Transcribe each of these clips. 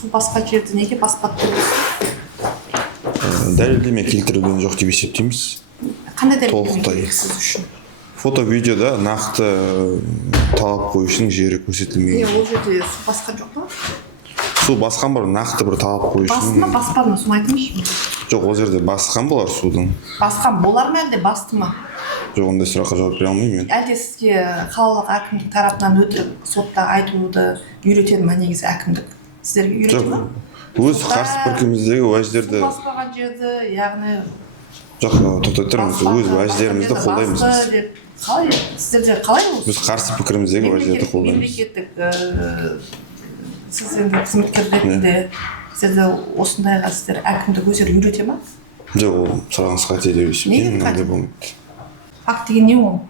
су басқан жерді неге баспады деп Дәлелдеме келтірілген жоқ деп есептейміз. Қандай Толықтай. дәлелдеме сіз үшін? Фото видеода нақты талап қоюшының жері көрсетілмеген. Ол жерде су басқан жоқ па? Су басқан бар, нақты бір талап Басты ма, қоюшының. баспады ма, соны айтыңызшы. Жоқ, ол жерде басқан болар судың. Басқан болар ма әлде басты ма? Жоқ, ондай сұраққа жауап бере алмаймын мен. Әлде сізге қалалық әкімдік тарапынан өтірік сотта айтуды үйретеді ма негізі әкімдік? Сіздерге үйрете ма? Өз қарсы пікіріміздегі уәждерді, Су баспаған жерді, яғни жоқ, тоқтай тұрыңыз, өз уәждерімізді қолдаймыз. басты деп. Қалай? Сіздерде қалай ол? Біз қарсы пікіріміздегі уәждерді қолдаймыз. Мемлекеттік сіз енді қызметкер ретінде сіздерде осындайға сіздер әкімдік өздері үйрете ма? Жоқ, ол сұрағыңыз қате деп есептеймін. Неге қате? Ондай болмайды. Факт деген не ол?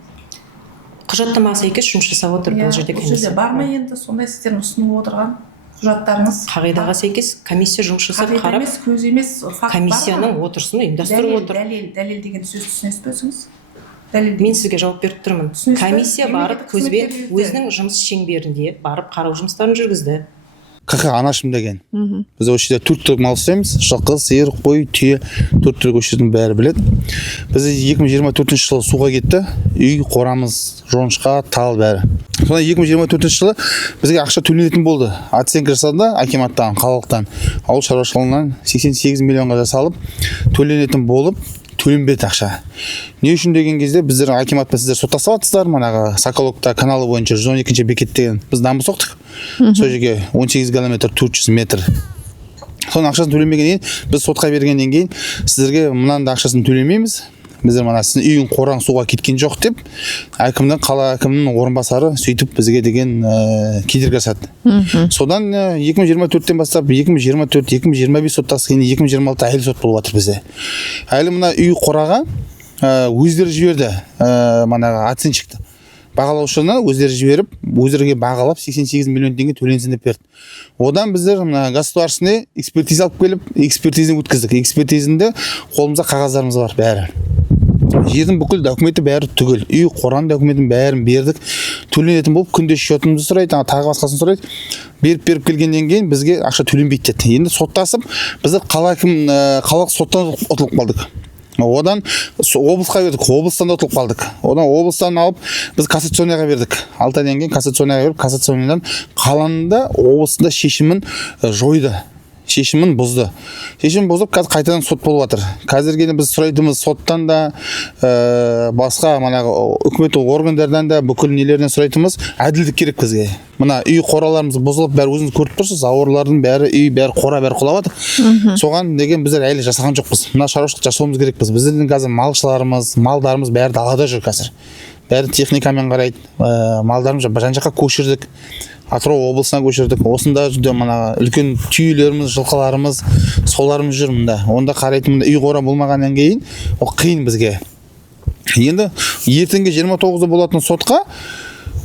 Құжаттамаға сәйкес жұмыс жасап отыр бұл жерде Бұл жерде комиссия. бар ма енді сондай сіздердің ұсынып отырған құжаттарыңыз? Қағидаға сәйкес комиссия жұмыс жасап Қағида қарап емес, көз емес, факт комиссияның бар ма? отырысын ұйымдастырып отыр. Дәлел деген сөз түсінесіз бе өзіңіз? Дәлел Мен сізге жауап беріп тұрмын. Түсінесіз бе? Комиссия барып Мемлекеттік көзбен қызметкерлерді. өзінің жұмыс шеңберінде барып қарау жұмыстарын жүргізді. КХ анашым деген. Біз осы жерде 4 түрлі мал ұстаймыз. Жылқы, сиыр, қой, түйе, 4 түрлі көшетін бәрі біледі. Біз 2024 жылы суға кетті. Үй, қорамыз, жонышқа, тал бәрі. Сонда 2024 жылы бізге ақша төленетін болды. Оценка жасады акиматтан, қалалықтан, ауыл шаруашылығынан 88 миллионға жасалып төленетін болып төленбеді ақша. Не үшін деген кезде біздер акиматпен сіздер соттасып жатсыздар, манағы Соколовка каналы бойынша 112-ші бекет деген біз дамбы соқтық. Сол жерге 18 километр 400 метр. Соның ақшасын төлемегеннен кейін біз сотқа бергеннен кейін сіздерге мынандай ақшасын төлемейміз. Біздер мына сіздің үйің қораң суға кеткен жоқ деп әкімнің, қала әкімінің орынбасары сөйтіп бізге деген кедергі жасады. Содан 2024-тен бастап 2024-2025 соттасы кейін 2026 әлі сот болып жатыр бізде. Әлі мына үй қораға өздері жіберді манағы оценщикті. Бағалаушыны өздері жіберіп, өздерге бағалап 88 миллион теңге төленсін деп берді. Одан біздер государственный экспертиза алып келіп, экспертизаны өткіздік. Экспертизінде қолымызда қағаздарымыз бар бәрі. Жердің бүкіл документі бәрі түгел. Үй қоран документін бәрін бердік. Төленетін болып күнде счетымызды сұрайды, тағы басқасын сұрайды. Беріп келгеннен кейін бізге ақша төленбейді деді. Енді соттасып, біздер қалалық соттан ұтылып қалдық. Одан облысқа бердік, облыстан да ұтылып қалдық. Одан облыстан алып біз кассационныйға бердік. 6 айдан кейін кассационныйға беріп, кассационныйдан қаланында облысында шешімін жойды. Шешімін бұзды. Шешім бұзып, қазір қайтадан сот болып жатыр. Қазірге біз сұрайтымыз соттан да, басқа манағы үкіметтік органдардан да бүкіл нелерден сұрайтымыз әділдік керек бізге. Мына үй қораларымыз бұзылып, бәрі өзіңіз көріп тұрсыз, ауырлардың бәрі үй, бәрі қора, бәрі құлап жатыр. Соған деген біздер әлі жасаған жоқпыз. Мына шаруашылық жасауымыз керекпіз. Біздердің қазір малшыларымыз, малдарымыз бәрі далада жүр қазір. Бәрі техникамен қарайды. Малдарымыз жан-жаққа көшірдік. Атырау облысына көшірдік. Осында жүр мына үлкен түйелеріміз, жылқыларымыз, соларымыз жүр мында. Онда қарайтын мында үй қора болмағаннан кейін ол қиын бізге. Енді ертеңге 29-да болатын сотқа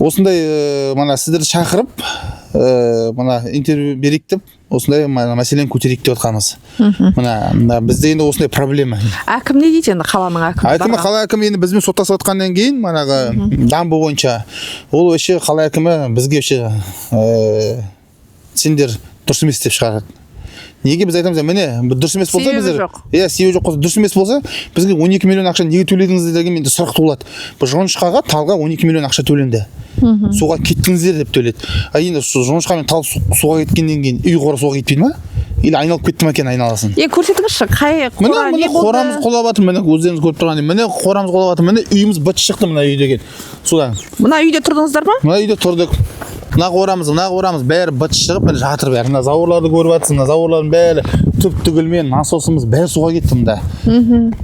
осындай мына сіздерді шақырып, мына интервью берейік деп, осындай мәселені көтерейік деп отқанымыз. Мына бізде енді осындай проблема. Әкім не дейді енді қаланың әкімі? Қала әкімі енді бізбен соттасып отқаннан кейін, манағы дамбы бойынша ол өше қала әкімі бізге сендер дұрыс емес деп шығарады. Неге біз айтамыз, міне дұрыс емес болса біздер, себебі жоқ болса, дұрыс емес болса, бізге 12 миллион ақша неге төледіңіздер деген менде сұрақ туылады. Бұл жоңышқаға талға 12 миллион ақша төленді. Суға кеттіңіздер деп төледі. Енді жоңышқа мен тал суға кеткеннен кейін үй қора суға кетпейді ма? Или айналып кетті ма екен айналасын? Көрсетіңізші, қай қора не болды? Қорамыз құлап жатыр, міне өздеріңіз көріп тұрған. Міне қорамыз құлап жатыр, міне үйіміз быт шықты мына үй деген. Судан. Мына үйде тұрдыңыздар ма? Мына үйде тұрдық. Мына қорамыз бәрі быт шығып, міне жатыр бәрі. Мына зауырларды көріп жатсыз, мына зауырлардың бәрі түп түгілмен насосымыз бәрі суға кетті мында.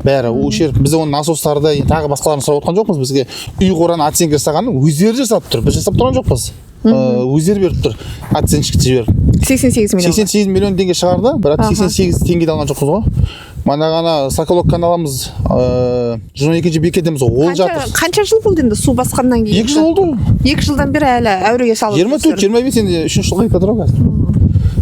Бәрі өшер. Біз оны насостарды тағы басқаларын сұрап отқан жоқпыз. Бізге үй қораны оценка жасағанын өздері жасап тұр. Біз жасап тұрған жоқпыз. Өздері беріп тұр. Оценщикті жіберіп. 88 миллион. 88 миллион теңге шығарды, бірақ 88 теңге алған жоқпыз ғой. Манағана Соколовка каналымыз 112-ші бекетіміз ол жатыр. Қанша жыл болды енді су басқаннан кейін? 2 жыл болды. 2 жылдан бері әлі әуреге салып 24-25 енді 3 жылға кетіп тұр ғой қазір.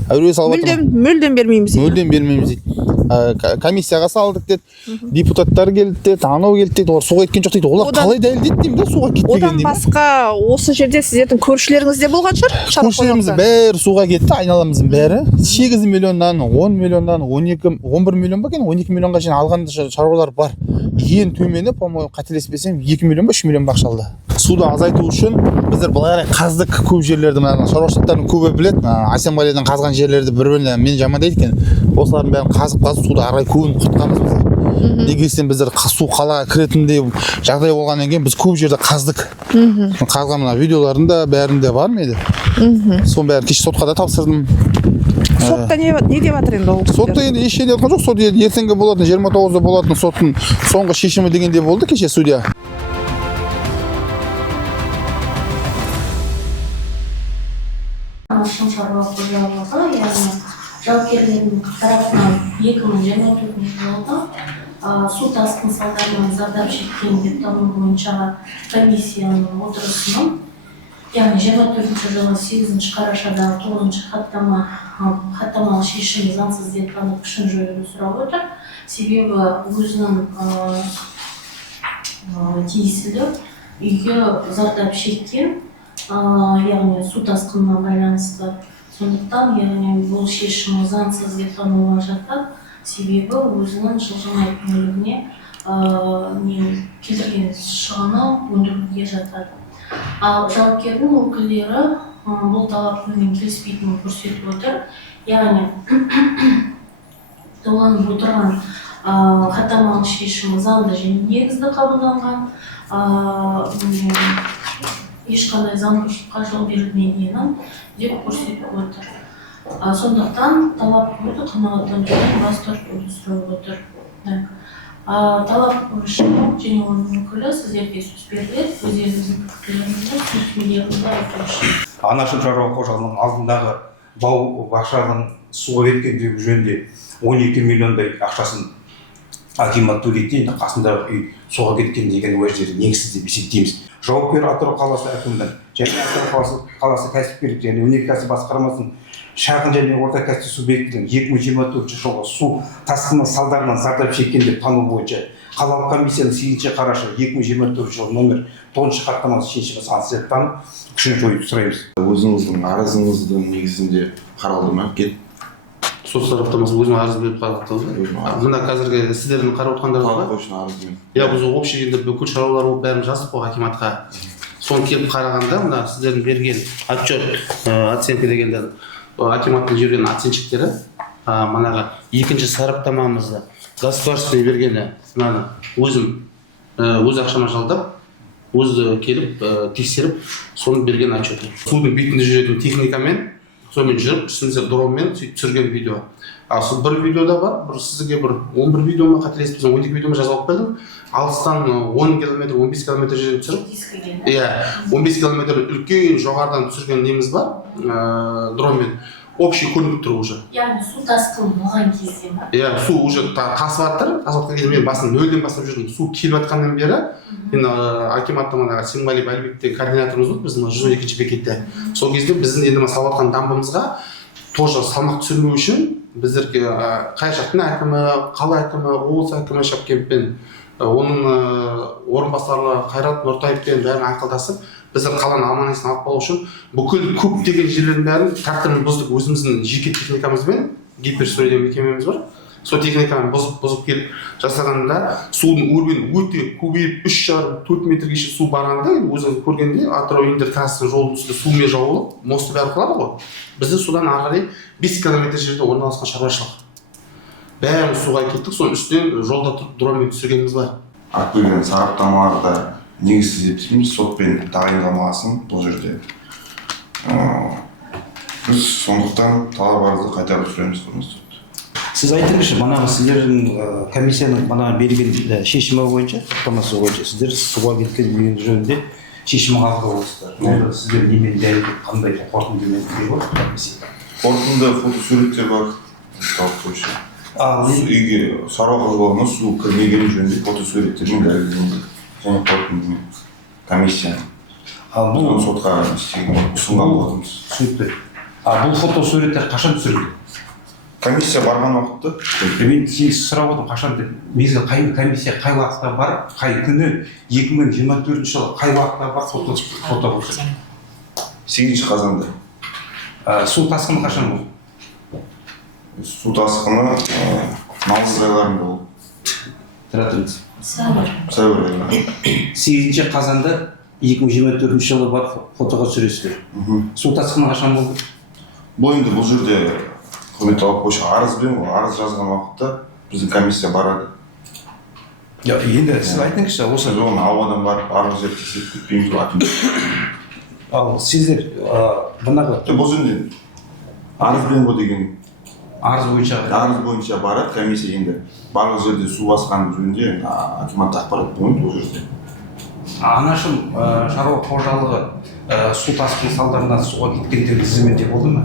Әуреге салып жатыр. Мүлдем бермейміз дейді. Мүлдем бермейміз дейді. комиссияға салдық деді, депутаттар келді деді, анау келді деді, олар суға кеткен жоқ дейді. Олар қалай дәлелдейді деймін да, суға кетпеген Одан деймін. басқа осы жерде сіздердің көршілеріңіз де болған шығар? Көршілеріміз бәрі суға кетті, айналамыздың бәрі. 8 миллионнан, 10 миллионнан, 11 миллион ба екен, 12 миллионға шейін алған шаруалар бар. Ең төмені, по-моему, қателеспесем, 2 миллион ба 3 миллион ақшалды. Суды азайту үшін біздер былай қаздық көп жерлерді, мына шаруашылықтардың көбі біледі. Асембалиядан қазған жерлерді бір-біріне мен жамандайды екен. Осылардың бәрін қазып суды ары қарай көбін құртқанбыз біз. Неге десем біздер су қалаға кіретіндей жағдай болғаннан кейін біз көп жерде қаздық. Қазған мына видеоларында бәрінде бар ма еді? Соның бәрін кеше сотқа да тапсырдым. Сотта не деп жатыр енді ол? Сотта енді еш жерде отқан жоқ. Сот ертеңгі болатын, 29-да болатын соттың соңғы шешімі дегенде болды кеше судья. Шын шаруа қожалығы, яғни жауапкерлердің тарапынан 2024 жылда су тасқын салдарынан зардап шеккен деп тану бойынша комиссияның отырысының, яғни 24 жылы 8 қарашада 9 хаттамалы шешім заңсыз деп танып күшін жоюды сұрап отыр. Себебі өзінің тиесілі үйге зардап шеккен, яғни су тасқынына байланысты. Сондықтан, яғни бұл шешімі заңсыз деп тануға жатады. Себебі өзінің жылжымайтын мүлігіне келтірген шығыны өндіруге жатады. Ал жауапкердің өкілдері бұл талаппен келіспейтінін көрсетіп отыр. Яғни толғанып отырған хаттамалық шешімі заңды және негізді қабылданған, ешқандай заңбұзушылыққа жол берілмегенін деп көрсетіп отыр. Сондықтан талап бойынша қанағаттандырудан бас тартуды сұрап отыр. Талап бойынша және оның өкілі сіздерге сөз беріледі. Өздеріңіздің пікірлеріңізді түсініктемелеріңізді айту үшін. Анашым шаруа қожалығының алдындағы бау бақшаның суға кеткендігі жөнінде 12 миллиондай ақшасын акимат төлейді, енді қасындағы үй суға кеткен деген уәждері негізсіз деп есептейміз. Жауапкер Атырау қаласы әкімінің және Атырау қаласы кәсіпкерлік және өнеркәсіп басқармасының шағын және орта кәсіптік субъектінің 2024 жылғы су тасқыны салдарынан зардап шеккен деп тану бойынша қалалық комиссияның 8 қараша 2024 жылы номер 9 хаттамалы шешімі заңсыз деп танып күшін жоюды сұраймыз. Өзіңіздің арызыңыздың негізінде қаралды ма? Сот сараптамасы өзінің арызын беріп қаралды. Мына қазіргі сіздердің қарап отырғандарыңыз ба? Иә, біз общий енді бүкіл шаруалар болып бәрін жаздық қой акиматқа. Соны келіп қарағанда, мына сіздердің берген отчет, оценка дегенде акиматтың жіберген оценщиктері, манағы екінші сараптамамызды государственный бергені, мынаны өз ақшама жалдап, өзі келіп тексеріп, соны берген отчет. Судың бетінде жүретін техникамен сонымен жүріп, үстімізде дронмен түсірген видео. Сол бір видеода бар, бір сізге бір 11 видеома қателеспесем 12 видеома жазып қойдым. Алыстан 10 км, 15 км жерден түсіріп. Иә, 15 км үлкен жоғарыдан түсірген неміз бар, дронмен. Общий көрініп тұр уже. Яғни су тасқын болған кезде ма? Иә, су уже тасып жатыр. Тасып жатқан кезде мен басын нөлден бастап жүрдім. Су келіп жатқаннан бері мен акиматтың Семғали Балибектен координаторымыз болды біздің 112-ші бекетте. Сол кезде біздің енді салып жатқан дамбымызға тоже салмақ түсірмеу үшін біздерге қай жақтың әкімі, қала әкімі, облыс әкімі Шапкентпен, оның орынбасарлары Қайрат Нұртаевпен бәрін ақылдасып, біздер қаланы аман-есен алып қалу үшін бүкіл көптеген жерлердің бәрін тәртібін бұздық. Өзіміздің жеке техникамызбен, гиперсу деген мекемеміз бар. Сол техниканы бұзып келіп жасағанда судың өрбені өте көбейіп 3,5-4 метрге шейін су барғанда, өзіңіз көргенде Атырау Индер трассасының жолының үстінде сумен жауылып, мосты бәрі құлады ғой. Бізде судан ары қарай 5 км жерде орналасқан шаруашылық. Бәріміз суға кеттік, соның үстінен жолда дронмен түсіргеніміз бар. Ақтөбенің сараптамаларда негізсіз деп түсінеміз, сотпен тағайындалмасын бұл жерде. Біз сондықтан талап арызды қайтарып сұраймыз құрмыз. Сіз айтыңызшы, манағы сіздердің комиссияның манағы берген шешімі бойынша, хаттамасы бойынша сіздер суға кеткен деген жөнінде шешімі қабылдап отырсыздар. Сіздер немен дәлелдеп қандай қорытындымен беріп отыр комиссия? Қорытынды фотосуреттер бар, талап бойынша. Үйге шаруа қожалығына су кірмегені жөнінде фотосуреттермен дәлелденген және қорытындымен комиссияның. Бұл сотқа ұсынған болатынбыз. Түсінікті. Бұл фотосуреттер қашан түсірілді? комиссия барған уақытта мен сіз сұрап отырмын қашан деп. Мезгіл қай комиссия қай уақытта бар, қай күні 2024 жылы қай уақытта бар фото болсын. 8 қазанда. Су тасқыны қашан болды? Су тасқыны наурыз айларында болды. Тұра тұрыңыз. Сәуір айында. 8 қазанда 2024 жылы бар фотоға түсіресіздер. Су тасқыны қашан болды? Бұл енді бұл жерде құрметті алып қойшы арызбен ғой, арыз жазған уақытта біздің комиссия барады. Енді сіз айтыңызшы, осы Осы оны ауадан барып арыз жерді тексеріп кетпейміз ғой. ал сіздер бұндағы Бұл жерде арызбен ғой деген арыз бойынша барады комиссия енді барлық жерде су басқан жөнінде акиматта ақпарат болмайды бұл жерде. анашым шаруа қожалығы су тасқыны салдарынан суға кеткендер тізімінде болды ма?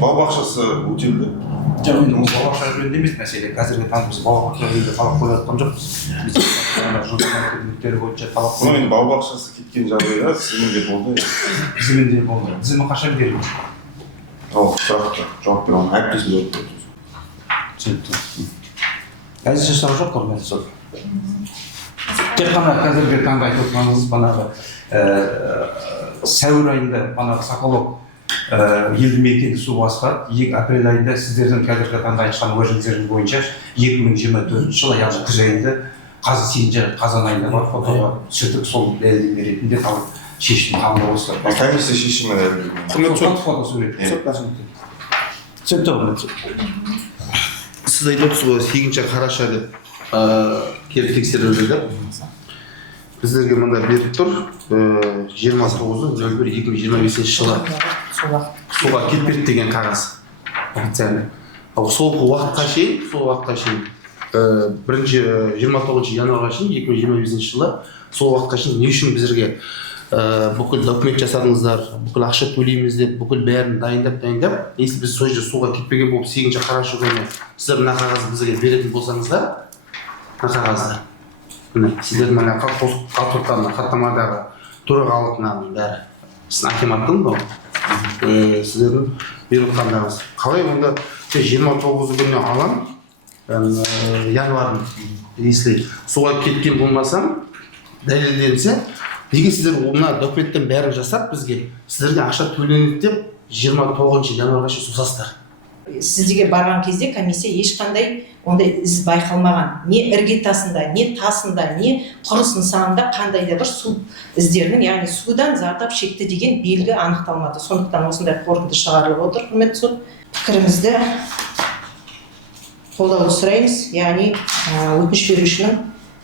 Бау-бақшасы өтелді. Жоқ, енді ол балабақша жөнінде емес мәселе. Қазіргі таңда біз балабақша жөнінде талап қойып жатқан жоқпыз. Біз журналистер қызметтері бойынша талап Оның қойып енді бау-бақшасы кеткен жағдайда тізімінде болды. тізімінде болды. Тізімі қашан берілді? Ол сұрақты жауап бере алмай әріптесім жауап берді. Түсінікті. Әзірше сұрақ жоқ құрметті сот. Тек қана қазіргі таңда айтып отырғаныңыз бағанағы сәуір айында бағанағы Соколов елді мекенді су басқан. 2 апрель айында сіздердің қазіргі таңда айтқан уәжіңіздердің бойынша 2024 жылы яғни күз айында 8 қазан айында бар фотоға түсірдік, сол дәлелдеме ретінде талып шешім қабылдап осылар. Комиссия шешімі дәлелдеді. Құрметті фотосурет. Түсінікті құрметті. Сіз айтып отырсыз ғой 8 қараша деп келіп тексерілді деп. Біздерге мында беріп тұр 29.01.2025 жылы суға кетпеді деген қағаз официально. Сол уақытқа шейін бірінші 29 январға шейін 2025 жылы сол уақытқа шейін не үшін біздерге бүкіл документ жасадыңыздар, бүкіл ақша төлейміз деп, бүкіл бәрін дайындап, если біз сол жерде суға кетпеген болып 8 қараша күні сіздер мына қағазды бізге беретін болсаңыздар, мына қағазды міне сіздердің мына қалыптан хаттамадағы төрағалығының бәрі сіздің акиматтың ба сіздердің беріп отырғандарыңыз қалай онда 29 күні алам январдың если суға кеткен болмасам дәлелденсе неге сіздер мына документтен бәрін жасап бізге сіздерге ақша төленеді деп 29 январға шейін созасыздар. Сіздерге барған кезде комиссия ешқандай ондай із байқалмаған. Не іргетасында, не тасында, не құрылыс нысанында қандай да бір су іздерінің, яғни судан зардап шекті деген белгі анықталмады. Сондықтан осындай қорытынды шығарылып отыр. Құрметті сот, пікіріңізді қолдауды сұраймыз, яғни өтініш берушінің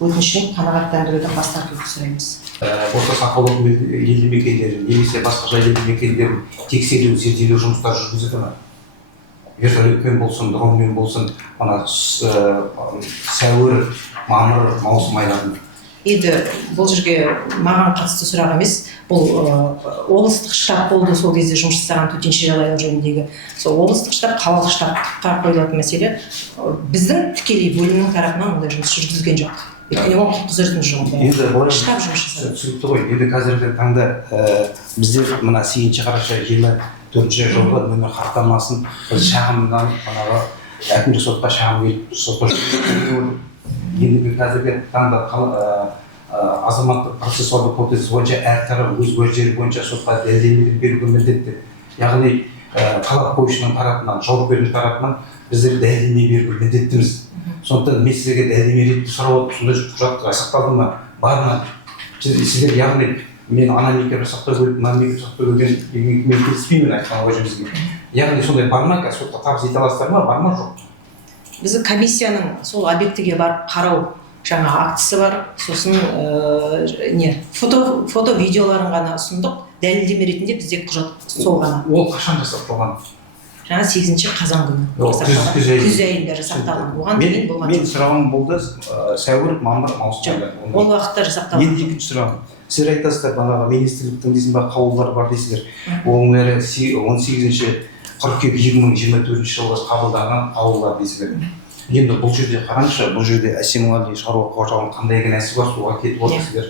өтінішін қанағаттандырудан бас тартуды сұраймыз. Осы Соколов елді мекендерін немесе басқа елді мекендерін тексеру, зерделеу жұмыстары жүргізілді ме? Вертолетпен болсын, дронмен болсын, сәуір, мамыр, маусым айларында. Енді бұл жерге маған қатысты сұрақ емес, бұл облыстық штаб болды сол кезде жұмыс жасаған төтенше жағдайлар жөніндегі. Сол облыстық штаб, қалалық штабқа қойылатын мәселе біздің тікелей бөлімнің тарапынан ондай жұмыс жүргізілген жоқ. Өйткені ол құзырдың жұмысы. Штаб жұмыс жасады. Түсінікті ғой. Енді қазіргі таңда біздер мына 8 қараша 24 жылғы нөмір хаттамасын шағымнан әкімшілік сотқа шағым келіп сотқа енді қазіргі таңда азаматтық процессуалдық кодекс бойынша әр тарап өз уәждері бойынша сотқа дәлелдеме беруге міндетті. Яғни талап қоюшының тарапынан, жауап берушінің тарапынан біздер дәлелдеме беруге міндеттіміз. Сондықтан мен сіздерге дәлелдеме ретінде сұрап отырып, сондай құжат жасақталды ма, бар ма? Сіздер яғни мен ана мекеме жасақтау керек, мына мекеме жасақтау керек, мен келіспеймін айтқан уәжімізге. Яғни сондай бар ма, сотқа табыс ете аласыздар ма, бар ма, жоқ? Біздің комиссияның сол объектіге барып қарау жаңа актісі бар, сосын фото видеоларын ғана ұсындық, дәлелдеме ретінде бізде құжат сол ғана. Ол қашан жасақталған? Жаңа 8 қазан күні күз айында жасақталған. Оған дейін болған жоқ. Мен сұрағым болды сәуір, мамыр, маусым. Ол уақытта жасақталған. Енді екінші сұрағым. Сіздер айтасыздар, бағаға министрліктің дейсің ба қаулылар бар дейсіздер. Оның бәрі 18 қыркүйек 2024 жылы қабылданған қаулылар дейсіздер. Енді бұл жерде қараңызшы, бұл жерде әсемғали шаруа қожалығының қандай нәсі бар, суға кетіп отырсыздар.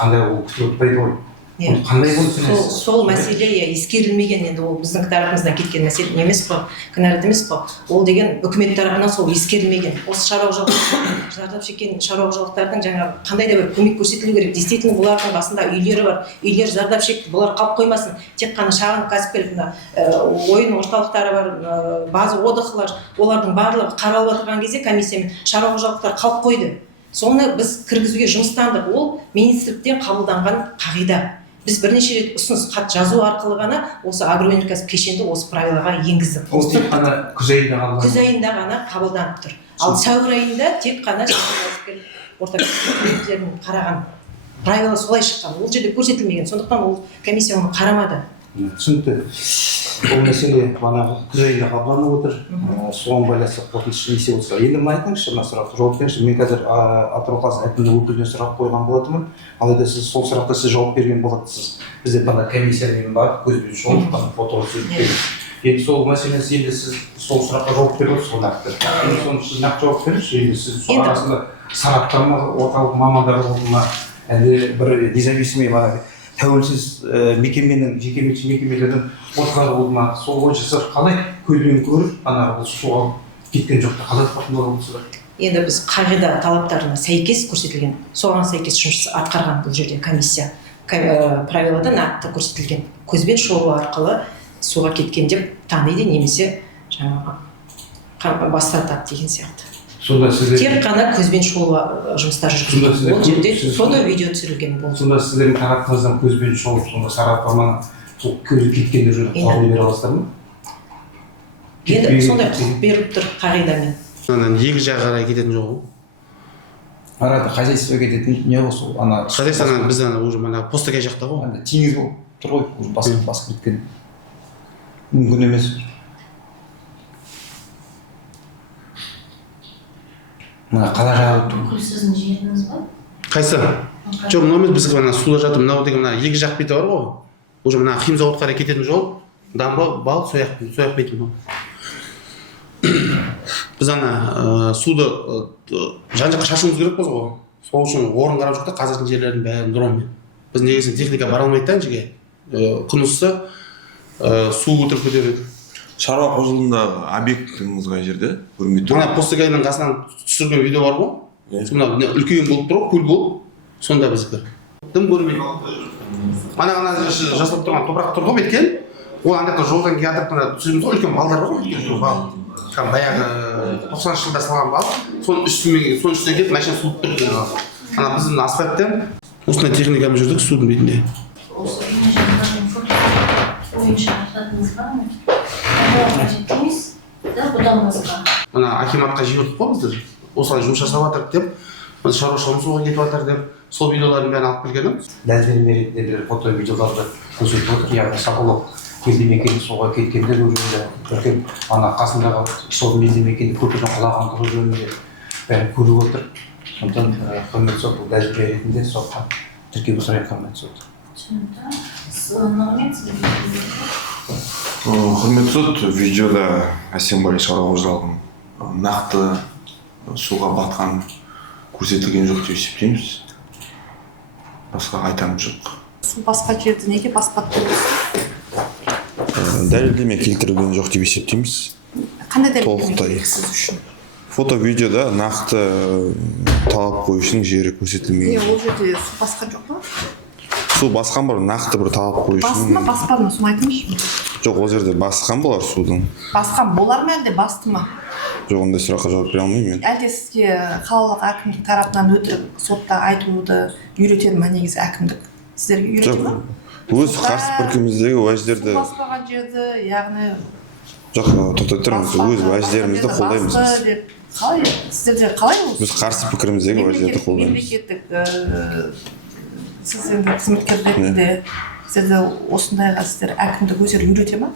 Қандай ол күтіп отпайды ғой. Иә. қандай болып санайсыз? Сол мәселе ескерілмеген, енді ол біздің тарапымыздан кеткен мәселе емес қой, кінәрат емес қой. Ол деген үкімет тарапынан сол ескерілмеген. Осы шаруа зардап шеккен шаруа қожалықтардың жаңағы қандай да бір көмек көрсетілу керек. Действительно, бұлардың басында үйлері бар, үйлер зардап шекті, бұлар қалып қоймасын. Тек қана шағын кәсіпкерлік, ойын орталықтары бар, базы отдыхлар, олардың барлығы қаралып отырған кезде комиссиямен шаруа қожалықтар қалып қойды. Соны біз кіргізуге жұмыстандық. Ол министрліктен қабылданған қағида. Біз бірнеше рет ұсыныс хат жазу арқылы ғана осы агроөнеркәсіп кешенді осы правилаға енгіздік. Ол тек қана күз айында қабылданып. Күз айында ғана қабылданып тұр. Ал сәуір айында тек қана орта кәсіпкерлердің қараған правила солай шыққан. Ол жерде көрсетілмеген. Сондықтан ол комиссия оны қарамады. Түсінікті. Бұл мәселе манағы күз айында қабылданып отыр. Соған байланысты қорытындысы несе болса. Енді мына айтыңызшы, мына сұраққа жауап беріңізші. Мен қазір Атырау қаласы әкімінің өкіліне сұрақ қойған болатынмын. Алайда сіз сол сұраққа сіз жауап берген болатынсыз. Бізде бана комиссиямен барып көзбен шолып фото түсіріп. Енді сол мәселесі енді сіз сол сұраққа жауап беріп отырсыз нақты. Енді соны сіз нақты жауап беріңізші. Енді сіз сол арасында сараптама орталық мамандары болды ма, әлде бір независимый тәуелсіз мекеменің, жекеменшік мекемелердің отқары болды ма, сол бойынша сіз қалай көзбен көріп, бұл суға кеткен жоқты қалай қорытындылар болсыздар? Енді біз қағида талаптарына сәйкес көрсетілген, соған сәйкес жұмыс атқарған бұл жерде комиссия. Правилада нақты көрсетілген. Көзбен шолу арқылы суға кеткен деп таниды, немесе жаңағы бас тартады деген сияқты. Тек қана көзбен шолу жұмыстар жүргізілген. Ол жерде фото видео түсірілген болды. Сонда сіздердің тарапыңыздан көзбен шолып, сонда сараптаманы сол көзі кеткендер жөнінде қорытынды бере аласыздар ма? Енді сондай құқық беріп тұр қағидамен. Екі жаққа қарай кететін жоқ ғой. Арада хозяйствоға кететін не осы? Хозяйстводан біз уже мана постакай жақта ғой. Теңіз болып тұр ғой, басып кеткен. Мүмкін емес. Мына қала жағы бүкіл сіздің жеріңіз ба? Қайсы? Жоқ, мынау емес, біз ғана суда жатыр. Мынау деген мына екі жақ беті бар ғой. Уже мына химзауытқа қарай кететін жол, дамба, бал, сояқ беті мынау. Біз ана суды жан-жаққа шашуымыз керек болса ғой. Сол үшін орын қарап жүрдік, қазірдің жерлердің бәрін дронмен. Біз негізі техника бара алмайды да жерге. Күн ыссы су өтіріп көтереді. Шаруа қожалығындағы объектіңіз қай жерде? Көрмейді. Ана постакайдың қасынан түсірген видео бар ғой. Мына үлкен болып тұр, көл болып, сонда біздікі. Дым көрмейді. Ана жасап тұрған топырақ тұр ғой беткен. Ол андақта жолдан келіп мына түсірген сол үлкен балдар бар ғой. Бал. Баяғы 90-шы жылда салған бал. Соның үстіне келіп машина суып тұр. Ана біз мына асфальттан осындай техникамен жүрдік судың бетінде. Осы бейнежазбаның фотосы бойынша айтатыныңыз бар ма? Қажет емес, бұдан басқа. Мына акиматқа жібердік қой біздер. Осылай жұмыс жасап жатырық деп, шаруашылығымыз суға кетіп жатыр деп, сол видеолардың бәрін алып келгенім. дәлелдеме ретінде фото видеоларды көрсетіп отыр. Яғни Соколов елді мекені суға кеткендер жөнінде, үлкен ана қасындағы сол елді мекенде көпірдің құлағандығы жөнінде бәрін көріп отыр. Сондықтан құрметті сот, бұл дәлелдеме ретінде сотқа тіркеуге сұрайды құрметті сот. Түсінікті. Нұрмет сізге. Құрметті сот, видеода Әсембай шаруа қожалығының нақты суға батқан көрсетілген жоқ деп есептейміз. Басқа айтамыз жоқ. Су басқа жерді неге баспады деп Дәлелдеме келтірілген жоқ деп есептейміз. қандай дәлелдеме Толықтай. керек сіз үшін? Фото-видеода нақты талап қоюшының жері көрсетілмеген. Ол жерде су басқан жоқ па? Су басқан бар, нақты бір талап Басты қоюшының. ма, баспады ма, соны айтыңызшы. Жоқ, ол жерде басқан болар судың. Басқан болар ма әлде басты ма? Жоқ, ондай сұраққа жауап бере алмаймын мен. Әлде сізге қалалық әкімдік тарапынан өтірік сотта айтуды үйретеді ма негізі әкімдік? Сіздерге үйрете ма? Өз қарсы пікіріміздегі уәждерді, Су баспаған жерді, яғни жоқ, тоқтап тұрмыз, өз уәждерімізді қолдаймыз. басты деп. Қалай? Сіздерде қалай ол? Біз қарсы пікіріміздегі уәждерді қолдаймыз. Мемлекеттік сіз енді қызметкер ретінде сізді осындайға сіздер әкімдік өздері үйрете ма?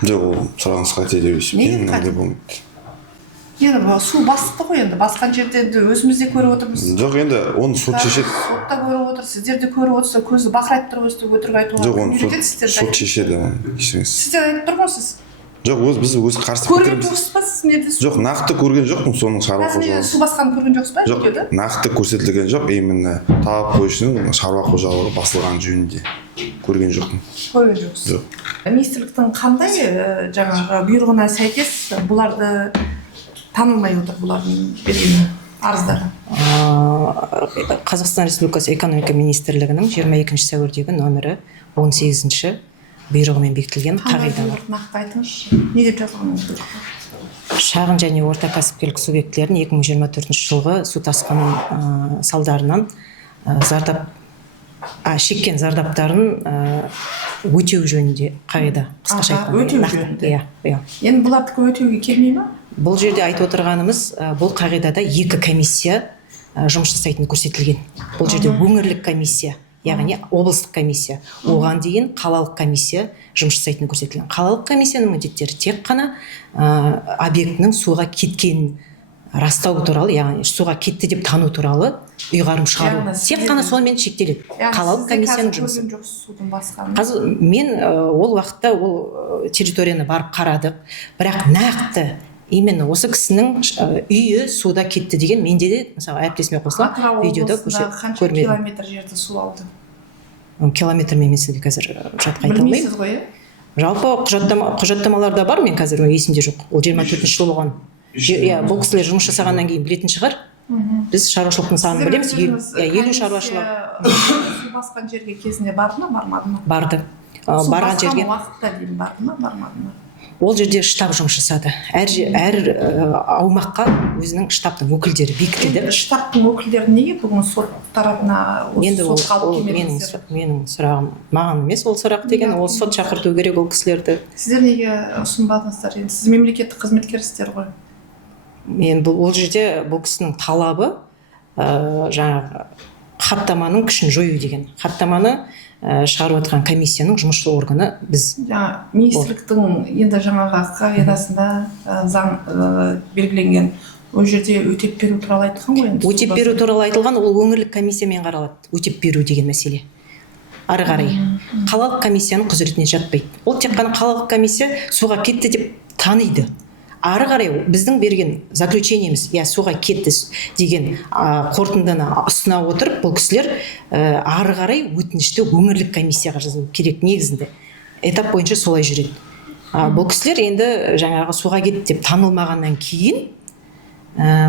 Жоқ, ол сұрағыңыз қате деп есептеймін, ондай болмайды. Енді су басты ғой, енді басқан жерде өзіміз де көріп отырмыз. Жоқ, енді оны сот шешеді. Сотта көріп отыр, сіздер де көріп отырса, көзі бақырайып тұр өстіп өтірік айтуға. Жоқ, оны үйретеді сіздерді. сот шешеді. Сіздер айтып тұр ғой. Жоқ, біз өз қарсы Көрген пікіріміз. жоқсыз ба сіз неде? Жоқ, нақты көрген жоқпын соның шаруа қожалығы. Су басқанын көрген жоқсыз ба? Жоқ, нақты көрсетілген жоқ, именно талап қоюшының шаруа қожалығы басылған жөнінде. көрген жоқпын. көрген жоқсыз. Жоқ. Министрліктің қандай жаңағы бұйрығына сәйкес бұларды танылмай отыр, бұлардың берген арыздары? Қазақстан Республикасы экономика министрлігінің 22 сәуірдегі нөмірі 18-ші бұйрығымен бекітілген қағида бар. Нақты айтыңызшы, не деп жазылған? Шағын және орта кәсіпкерлік субъектілерін 2024 жылғы су тасқыны салдарынан шеккен зардаптарын өтеу жөнінде қағида. Қысқаша Өтеу жөнінде. Енді бұлардікі өтеуге келмей ма? Бұл жерде айтып отырғанымыз, бұл қағидада 2 комиссия жұмыс жасайтыны көрсетілген. Бұл жерде өңірлік комиссия, яғни облыстық комиссия, оған дейін қалалық комиссия жұмыс жасайтыны көрсетілген. Қалалық комиссияның міндеттері тек қана объектінің суға кеткенін растау туралы, яғни суға кетті деп тану туралы ұйғарым шығару. Тек қана сонымен шектеледі. Қалалық комиссияның жұмысы. Қазір мен ол уақытта ол территорияны барып қарадық, бірақ нақты именно осы кісінің үйі суда кетті деген менде де, мысалы, әріптесіме қосылып, видеода көрмедім. Километр жерді су алды? Километр мен сізге қазір жатқа айта алмаймын. Білмейсіз ғой, Жалпы құжаттамаларда бар, мен қазір есімде жоқ. Ол 24 жыл болған. Бұл кісілер жұмыс жасағаннан кейін білетін шығар. Біз шаруашылықтың санын білеміз. 50 шаруашылық. Су басқан жерге кезінде барды ма, бармады ма? Барды. Барған жерге. Су басқан уақытта дейін барды ма, бармады ма? Ол жерде штаб жұмыс жасады. Әр аумаққа өзінің штабтың өкілдері бекітілді. Штабтың өкілдері неге бүгін сот тарапына сотқа алып келмедіңіздер? Менің сұрағым маған емес ол сұрақ деген, ол сот шақырту керек ол кісілерді. Сіздер неге ұсынбадыңыздар? Енді сіз мемлекеттік қызметкерсіздер ғой. Ол жерде бұл кісінің талабы жаңағы хаттаманың күшін жою деген. Хаттаманы шығарып отырған комиссияның жұмысшы органы біз. Министрліктің енді жаңағы қағидасында заң белгіленген, ол жерде өтеп беру туралы айтылған ғой? Өтеп беру туралы айтылған, ол өңірлік комиссиямен қаралады. Өтеп беру деген мәселе. Ары қарай. Қалалық комиссияның құзыретіне жатпайды. Ол тек қана қалалық комиссия суға кетті деп таниды. Ары қарай біздің берген заключениеміз, суға кетті деген қорытындыны ұсына отырып, бұл кісілер ары қарай өтінішті өңірлік комиссияға жазу керек негізінде. Этап бойынша солай жүреді. Бұл кісілер енді жаңағы суға кетті деп танылмағаннан кейін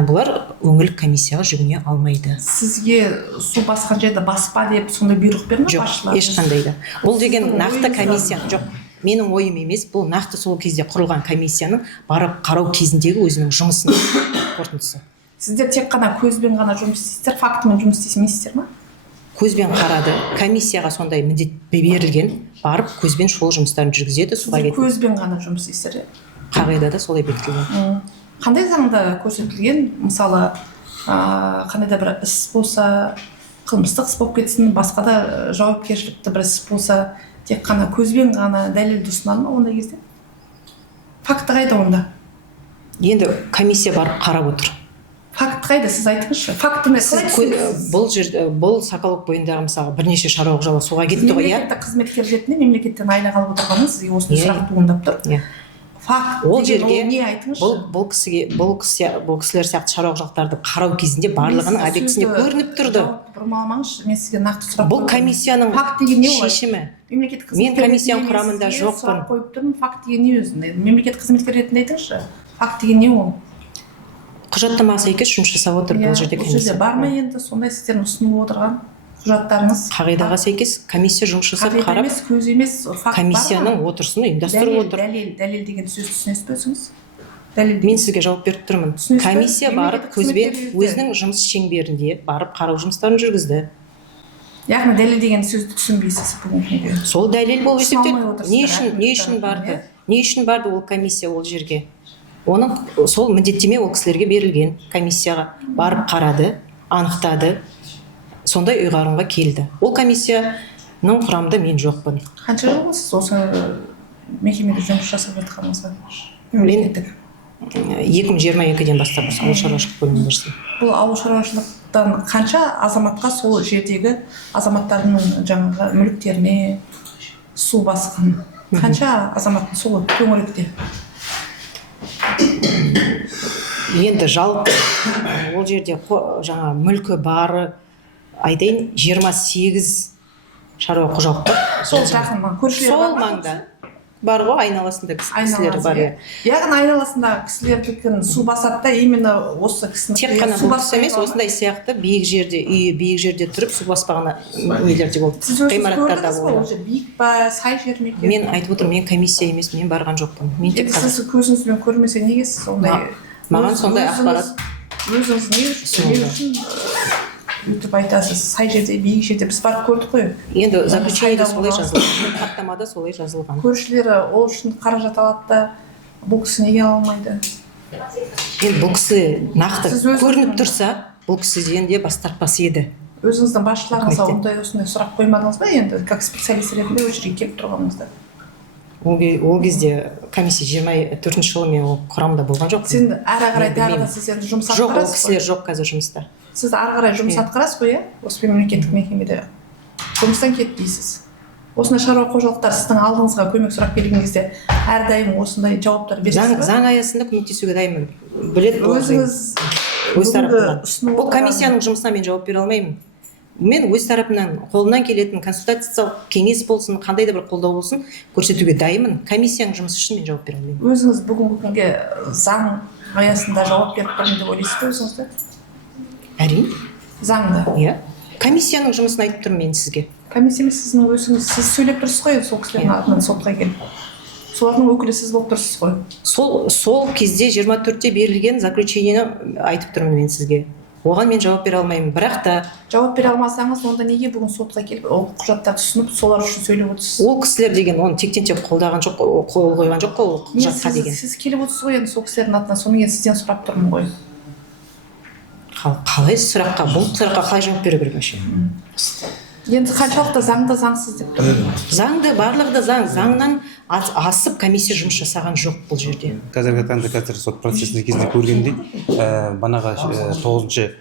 бұлар өңірлік комиссияға жүгіне алмайды. Сізге су басқан жерді баспа деп сондай бұйрық берді ме басшылар? Жоқ, ешқандай да. Бұл деген нақты комиссия жоқ. Менің ойым емес, бұл нақты сол кезде құрылған комиссияның барып қарау кезіндегі өзінің жұмысының қорытындысы. Сіздер тек қана көзбен ғана жұмыс істейсіздер, фактімен жұмыс істемейсіздер ме? Көзбен қарады, комиссияға сондай міндет берілген, барып көзбен шұғыл жұмыстарын жүргізеді, суға кетеді. Көзбен ғана жұмыс істейсіздер? Қағидада солай бекітілген. Қандай заңда көрсетілген, мысалы, қандай да бір іс болса, қылмыстық іс болып кетсін, басқа да жауапкершілікті бір іс болса, тек қана көзбен ғана дәлелді ұсынады ма ондай кезде? Факті қайда онда? Енді комиссия барып қарап отыр. Факті қайда, сіз айтыңызшы. Фактіні қалай түсінесіз? Бұл Соколов бойындағы мысалы бірнеше шаруа қожалығы суға кетті ғой, мемлекеттік қызметкер ретінде мемлекеттен айлық алып отырғаныңыз сізге осындай сұрақ туындап тұр. Факт деген не айтыңызшы? Бұл кісілер сияқты шаруа қожалықтарды қарау кезінде барлығының объектісінде көрініп тұрды. Бұрмаламаңызшы, мен сізге нақты сұрақ. Бұл комиссияның шешімі. Мен комиссияның құрамында жоқпын. Қойып тұрмын, факт деген не өзінде? Мемлекеттік қызметкер ретінде айтыңызшы. Факт деген не ол? Құжаттамаға сәйкес жұмыс жасап отыр бұл жерде комиссия. Бұл жерде бар ма енді сондай сіздердің ұсынып отырған құжаттарыңыз? Қағидаға сәйкес комиссия жұмыс жасап қарап, көз емес, факт комиссияның отырысын ұйымдастырып отыр. Дәлел деген сөз түсінесіз бе өзіңіз? Мен сізге жауап беріп тұрмын. Комиссия барып көзбен өзінің жұмыс шеңберінде барып қарау жұмыстарын жүргізді. Яғни дәлел деген сөзді түсінбейсіз бүгінгі күнге. Сол дәлел болып есептеледі. Не үшін барды? Не үшін барды ол комиссия ол жерге? Оның сол міндеттеме ол кісілерге берілген. Комиссияға барып қарады, анықтады. Сондай ұйғарымға келді. Ол комиссияның құрамында мен жоқпын. Қанша жыл болсыз осы мекемеде жұмыс жасап жатқаныңызға? Мемлекеттік. 2022-ден бастап ауыл шаруашылық бөлімінде жасаймын. Бұл ауыл шаруашылықтан қанша азаматқа сол жердегі азаматтардың жаңағы мүліктеріне су басқан? Қанша азаматтың сол төңіректе? Енді жалпы ол жерде жаңа мүлкі бары айтайын 28 шаруа қожалықтар сол жақын көршілер сол маңда бар ғой, айналасында кісілер бар. яғни айналасындағы кісілердікін су басады да именно осы кісінің Тек қана бұл кісі емес, осындай сияқты биік жерде, үйі биік жерде тұрып су баспаған үйлерде болды. сіз өзіңіз Ғимараттарда көрдіңіз ғой, болды. уже биік па сай жер ме екен? Мен айтып отырмын, мен комиссия емес, мен барған жоқпын. Мен тек қана сіз көзіңізбен көрмесе неге сіз сондай маған сондай ақпарат өзіңіз не үшін өйтіп айтасыз, сай жерде биік жерде біз барып көрдік қой. енді заключениеде солай жазылған, хаттамада солай жазылған. Көршілері ол үшін қаражат алады да бұл кісі неге ала алмайды? Енді бұл кісі нақты Сіз өзіңіз- көрініп тұрса, бұл кісіден де бас тартпас еді. Өзіңіздің басшыларыңызға Үкіметтен. ондай осындай сұрақ қоймадыңыз ба енді, как специалист ретінде ол жерге келіп тұрғаныңызда? Ол кезде комиссия 24 жылы мен ол құрамда болған жоқ. Сен ары қарай Мен тағы да білмеймін. сіз енді жұмыс Жоқ, ол атқарасыз кісілер ғой. жоқ қазір жұмыста. Сіз ары қарай жұмыс Иә. атқарасыз ғой, иә? Осы мемлекеттік мекемеде жұмыстан кетпейсіз. Осындай шаруа қожалықтар сіздің алдыңызға көмек сұрап келген кезде әрдайым осындай жауаптар бересіз ба? Заң аясында көмектесуге дайынмын. Біледі бұл Өзіңіз өз тарапынан. ұсынып Бұл отырған- комиссияның жұмысына мен жауап бере алмаймын. Мен өз тарапымнан қолымнан келетін консультациялық кеңес болсын, қандай да бір қолдау болсын, көрсетуге дайынмын. Комиссияның жұмысы үшін мен жауап бере алмаймын. өзіңіз бүгінгі күнге заң аясында жауап беріп тұрмын деп ойлайсыз ба өзіңізді? Әрине, Заңда. иә. Комиссияның жұмысын айтып тұрмын мен сізге. Комиссия емес, сіздің өзіңіз, сіз сөйлеп тұрсыз ғой сол кісілердің атынан сотқа келіп. Солардың өкілі сіз болып тұрсыз ғой. Сол кезде 24-те берілген заключениені айтып тұрмын мен сізге. Оған мен жауап бере алмаймын. Бірақ та Жауап бере алмасаңыз, онда неге бүгін сотқа келіп ол құжаттарды ұсынып солар үшін сөйлеп отырсыз? ол кісілер деген оны тектен-тек қолдаған жоқ, қол қойған жоқ қой ол құжатқа деген. Сіз келіп отырсыз ғой енді сол кісілердің атынан, сонымен сізден сұрап тұрмын ғой. Қалай сұраққа, бұл сұраққа қалай жауап беру керек вообще? Енді қаншалықты заңды заңсыз деп тұрмын. Заңды, барлығы да заң. Заңнан асып комиссия жұмыс жасаған жоқ бұл жерде. Қазіргі таңда қазір сот процесінде кезде көргендей банаға 9-шы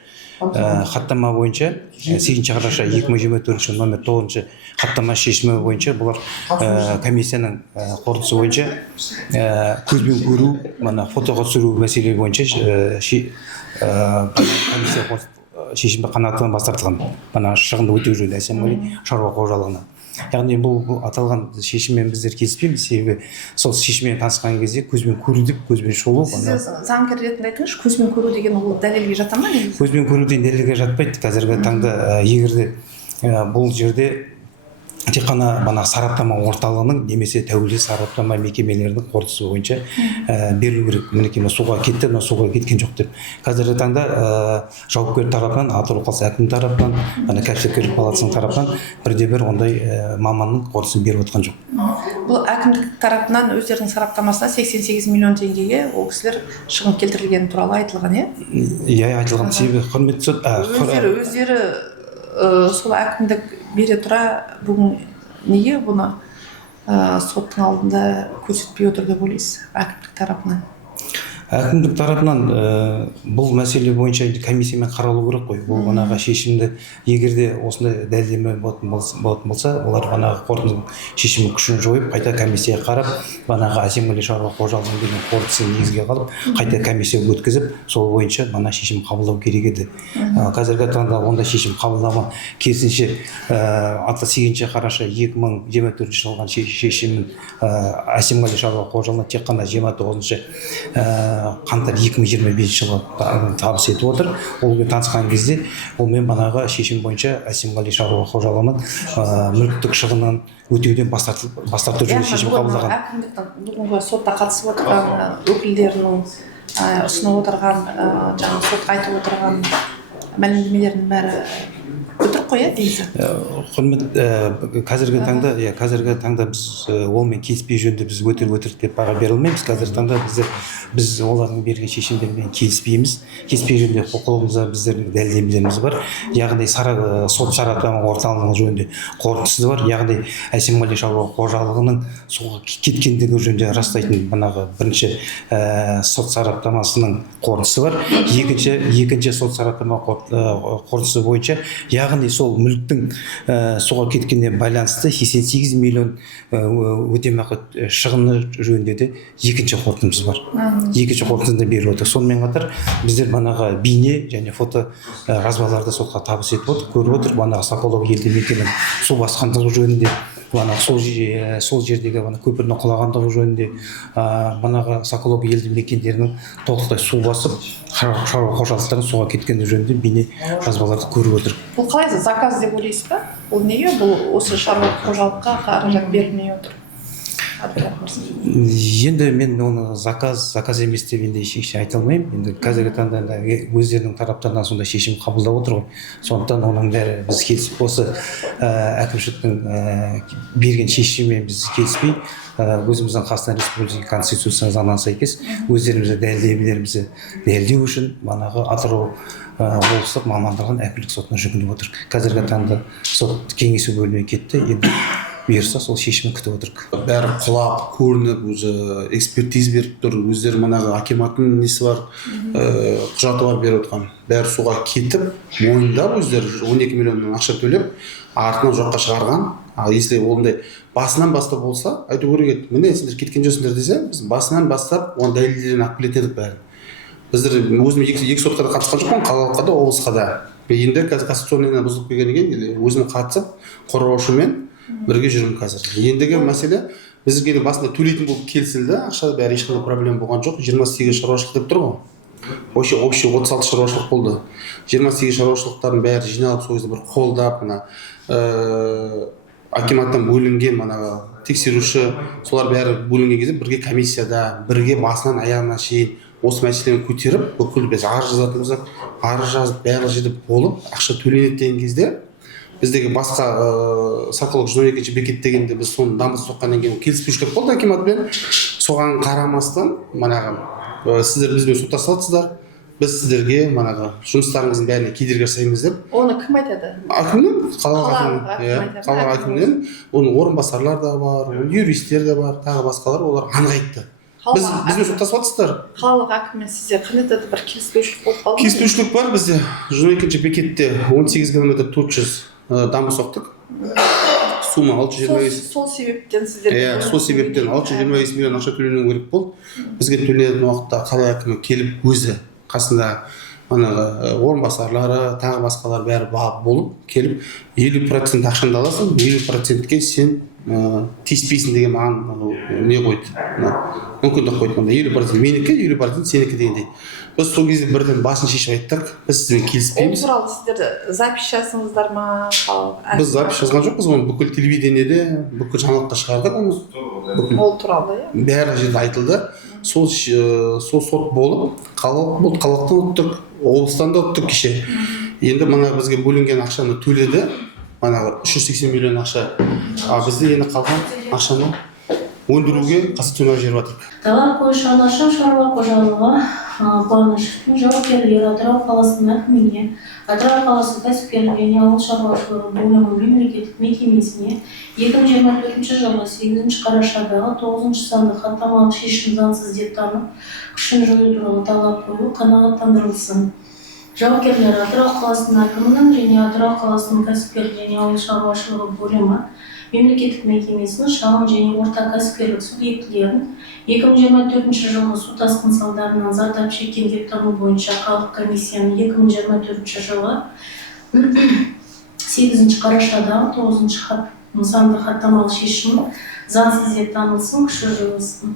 хаттама бойынша 8 қараша 2024 номер 9-шы хаттама шешімі бойынша бұлар комиссияның қорытындысы бойынша көзбен көру, фотоға түсіру мәселе бойынша комиссия шешімді қанағаттан бас тартылған. Шығынды өтеу жөнінде әсемғали шаруа қожалығына. Яғни бұл аталған шешіммен біздер келіспейміз, себебі сол шешіммен танысқан кезде көзбен көру деп, көзбен шолу. Сіз заңгер ретінде айтыңызшы, көзбен көру деген ол дәлелге жата ма? Көзбен көру деген дәлелге жатпайды. Қазіргі таңда егерде бұл жерде тек қана сараптама орталығының немесе тәуелсіз сараптама мекемелерінің қорытындысы бойынша берілу керек. Мінекей суға кетті, суға кеткен жоқ деп. Қазіргі таңда жауапкер тарапынан, атырау қаласы әкім тарапынан, кәсіпкерлік палатасының тарапынан бірде-бір ондай маманның қорытындысын беріп отқан жоқ. Бұл әкімдік тарапынан өздерінің сараптамасына 88 миллион теңгеге ол кісілер шығын келтірілгені туралы айтылған, иә? Иә, айтылған. Себебі құрметті сот, өздері сол әкімдік бере тұра бүгін неге бұны соттың алдында көрсетпей отыр деп ойлайсыз әкімдік тарапынан? Әкімдік тарапынан бұл мәселе бойынша комиссиямен қаралу керек қой. Бұл шешімді егерде осындай дәлелдеме болатын болса, олар қорытынды шешімі күшін жойып, қайта комиссияға қарап, әсемғали шаруа қожалығының берген қорытындысын негізге қалып, қайта комиссия өткізіп, сол бойынша шешім қабылдау керек еді. Қазіргі таңда ондай шешім қабылдамаған, керісінше 8 қараша 2024 жылғы шешімін әсемғали шаруа қожалығына тек қана 29 қаңтар 2025 жылы табыс етіп отыр. Ол танысқан кезде олмен шешім бойынша әсемғали шаруа қожалығының мүліктік шығынын өтеуден бас тарту жөнінде шешім қабылдаған. Әкімдіктің бүгінгі сотта қатысып отырған өкілдерінің ұсынып отырған, сотқа айтып отырған мәлімдемелердің бәрі өтірік қой, дейсіз? Қазіргі таңда біз олмен келіспей жөнінде біз өтірік деп баға бере алмаймыз. Қазіргі таңда біз олардың берген шешімдермен келіспейміз. Келіспей жөнінде қолымызда біздердің дәлелдемелеріміз бар. Яғни сот сараптама орталығының жөнінде қорытындысы бар. Яғни әсемғали шаруа қожалығының суға кеткендігі жөнінде растайтын бірінші сот сараптамасының қорытындысы бар. Екінші сот сараптама қорытындысы бойынша яғни сол мүліктің суға кеткеніне байланысты 88 миллион өтемақы шығыны жөнінде де екінші қорытындымыз бар. Екінші қорытындыны беріп отыр. Сонымен қатар біздер манағы бейне және фото жазбаларды сотқа табыс етіп отыр, көріп отыр. Манағы Соколов елді мекенінің су басқандығы жөнінде, манағы сол жердегі көпірдің құлағандығы жөнінде, манағы Соколов елді мекендерінің толықтай су басып, шаруа қожалықтарын суға кеткені жөнінде бейне жазбаларды көріп отыр. Бұл қалай заказ деп ойлайсыз ба? Бұл неге бұл осы шаруа қожалыққа қаражат берілмей отыр? Енді мен оны заказ емес деп енді ешқашан айта алмаймын. Енді қазіргі таңда өздерінің тараптарынан сондай шешім қабылдап отыр ғой. Сондықтан оның бәрі біз келісіп, осы әкімшіліктің берген шешімімен біз келіспей, өзіміздің Қазақстан Республикасы Конституциясына заңына сәйкес өздерімізді дәлелдемелерімізді дәлелдеу үшін манағы Атырау облыстық мамандырылған әкімшілік сотына жүгініп отыр. Қазіргі таңда сот кеңесу бөліміне кетті. Енді бұйырса сол шешімін күтіп отырмыз. Бәрі құлап, көрініп, өзі экспертиз беріп тұр. Өздері манағы акиматтың несі бар, құжаты бар беріп отқан. Бәрі суға кетіп, мойындап өздері 12 миллионнан ақша төлеп, артынан жоққа шығарған. Ал если ондай басынан бастап болса, айту керек еді. Міне сендер кеткен жоқсыңдар десе, біз басынан бастап оны дәлелдерін алып келетін едік бәрін. Біздер өзім екі сотқа да қатысқан жоқпын, қалалыққа да, облысқа да. Енді қазір конституционный бұзылып келгеннен кейін өзім қатысып, қорғаушымен бірге жүрмін қазір. Ендігі мәселе бізге басында төлейтін болып келісілді, ақша бәрі ешқандай проблема болған жоқ. 28 шаруашылық деп тұр ғой. Общий 36 шаруашылық болды. 28 шаруашылықтардың бәрі жиналып, сол кезде бір қолдап, акиматтан бөлінген тексеруші, солар бәрі бөлінген кезде бірге комиссияда, бірге басынан аяғына шейін осы мәселені көтеріп, бүкіл біз арыз жазатын болсақ, арыз жазып, барлық жерде болып, ақша төленеді деген кезде біздегі басқа Соколов 112 бекет дегенде біз соны дамытып соққаннан кейін келіспеушілік болды акиматпен. Соған қарамастан сіздер бізбен соттасасыздар, біз сіздерге жұмыстарыңыздың бәріне кедергі жасаймыз деп. Оны кім айтады? Әкімнен, қалалық әкімнен, оның орынбасарлар да бар, юристтер де бар, тағы басқалар, олар анық айтты. Бізбен соттасып жатсыздар. Қалалық әкіммен сізде қандай да бір келіспеушілік болып қалды ма? Келіспеушілік бар бізде. 112 бекетте 18 км 400 дамбы соқтық. Сума 625. Сол себептен сіздер. Сол себептен 625 миллион ақша төлену керек болды. Бізге төленетін уақытта қала әкімі келіп өзі қасында орынбасарлары, тағы басқалар бәрі болып келіп 50% ақшаңды аласың, 50%-ке сен тиіспейсің деген маған не қойды, мүмкіндік қойды. 50% менікі, 50% сенікі дегендей. Біз сол кезде бірден басын шешіп айттық, біз сізбен келіспейміз. Ол туралы сіздер запись жаздыңыздар ма? Біз запись жазған жоқпыз, оны бүкіл телевидениеде, бүкіл жаңалыққа шығардық оны. Ол туралы, бәрі жерде айтылды. Сол сот болып, қалалықтан ұттық, облыстан да ұттық кеше. Енді бізге бөлінген ақшаны төледі, 380 миллион ақша. Бізде енді қалған ақшаны өндіруге қасатөмір жеріп жатыр. Талап қойшы алашым шаруа қожалығы қуаныштың жауапкерлері Атырау қаласының әкіміне, Атырау қаласы кәсіпкерлік және ауыл шаруашылығы бөлімі мемлекеттік мекемесіне 2024 жылғы 8 қарашадағы 9 санды хаттамалық шешім заңсыз деп танып, күшін жою туралы талап қою қанағаттандырылсын. Жауапкерлері Атырау қаласының әкімінің және Атырау қаласының кәсіпкерлік және ауыл шаруашылығы бөлімі мемлекеттік мекемесінің шағын және орта кәсіпкерлік субъектілерін 2024 жылғы су тасқын салдарынан зардап шеккен деп тану бойынша халық комиссияның 2024 жылы 8 қарашадағы 9 нысанды хаттамалық шешімі заңсыз деп танылсын, күші жойылсын.